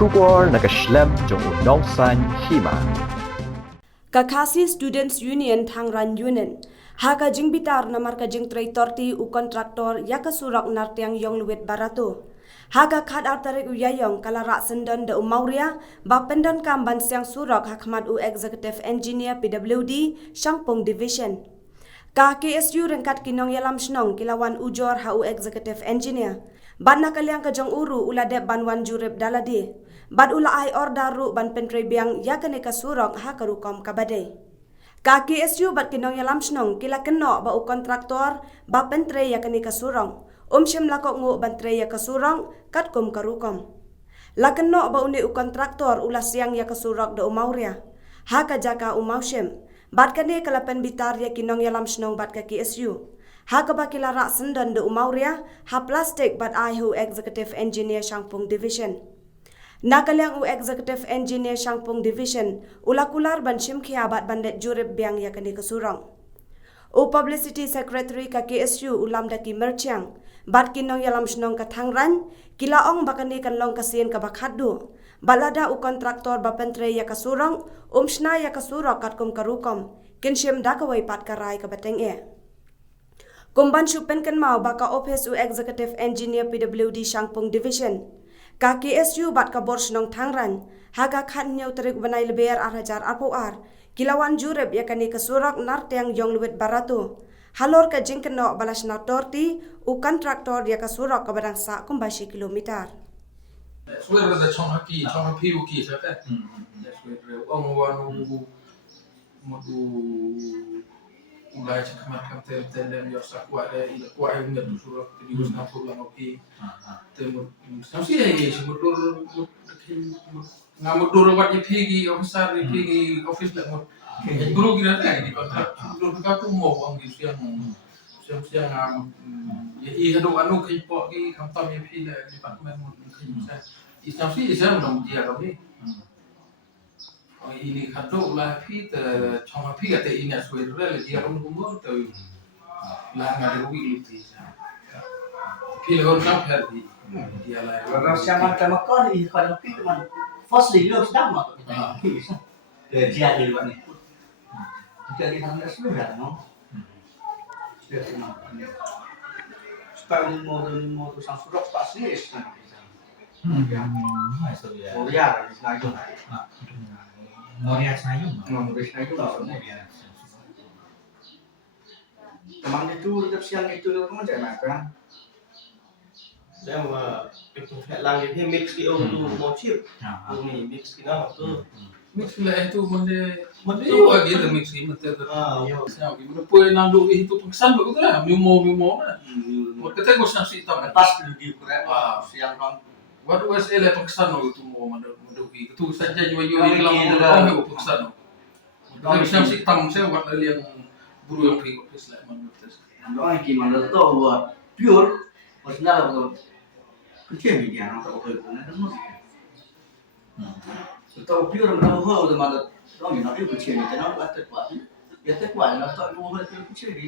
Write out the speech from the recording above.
Shubor nakaslem jong unongsan hima. Kakasi Students Union Thangran Union Haka jing bitar namar ka jing traitorti u kontraktor yaka surak nartiang yong luwet barato. Haga kad artarik u yayong kala rak sendan de umauria bapendan kamban siang surak hakmat u executive engineer PWD Shangpong Division. Ka KSU rengkat kinong yalam snong kilawan ujor ha u executive engineer. Ban nakaliang ka jong uru ulade banwan jurep daladi. Bad ula ai order ru ban pentre biang yakane ka surok ha karukom kabade. Ka KSU bat kinong yalam snong kila keno ba u kontraktor ba pentre yakane ka surong. Syem lakok ngu bantre ya ka surong kat kum karukom. La keno ba uni u kontraktor ula siang ya ka surok da umauria. Ha ka jaka syem. Bat kane kalapen bitar ya kinong yalam snong bat ka KSU. Ha ka ba kila rak sendan da umauria ha plastik bat ai hu executive engineer Shangpong Division. Nakaliang u executive engineer Shangpong Division ulakular ban shim khiabat bandet jurip biang yakani kesurang. U publicity secretary ka KSU ulam daki merchiang bat kinong yalam snong ka thangran kilaong bakani kan long kasien ka bakhadu balada u kontraktor bapentre ya kasurang shna ya kasurok katkum karukom kinshim dakawai pat karai ka bateng e. Kumban shupen kan mau baka office u executive engineer PWD Shangpong Division. Ka KSU bat ka bors nong thangran haga khan nyau terik banai leber arhajar ar kilawan jurep yakani kasurak nartiang yong luwet barato halor ka jingkeno balas na torti u kontraktor ya kasurak ka badang sa kumbashi kilometer. Suara da chong haki uki sa ka. Suara ong wanu modu ulai cakamat kam tem yo sa kwa ila kwa ay ngat surat di usna pulang oki. Temu samsi ay semudur ngamudur wat ipigi officer ipigi office la mot. Guru kira ka di kontrak. Guru ka tu mo ang siang ya i hadu anu kai po ki kam tam ipi la department mo kai sa. Samsi isa mo dia kami. Ini kado lah pi te chong pi kate ini aswe rel dia rum kumur te lah ngade wi luti pi le hor kam perdi dia lah Kalau sama sama kau ni kalau pi teman firstly lu sedang mak dia di luar ni jika di sana sudah no dia semua sekarang mau tu sang surat pasti sekarang oh ya sekarang Moria Sayung. Moria teman itu tetap siang itu teman jangan makan. Saya itu lang ini mix di tu mau chip. Ini mix kita tu. mix lah itu mende tu lagi tu mix ini mende tu siapa ini pun nak duk itu pengsan begitu lah mimo lah kita kau samsi tahu Pas di kurang siang kan. Waduh SL pengsan itu mau menduki itu saja juga hilang orang pengsan. Tapi samsi tam saya buat lagi yang buru yang pergi office lah menurut saya. Doang gimana tu buat pure, maksudnya kalau kecil ni dia nak tahu apa itu nanti mesti. Tahu pure mana tahu tu mana doang ni nanti kecil ni jangan buat terkuat. Dia terkuat nak tahu apa itu kecil ni.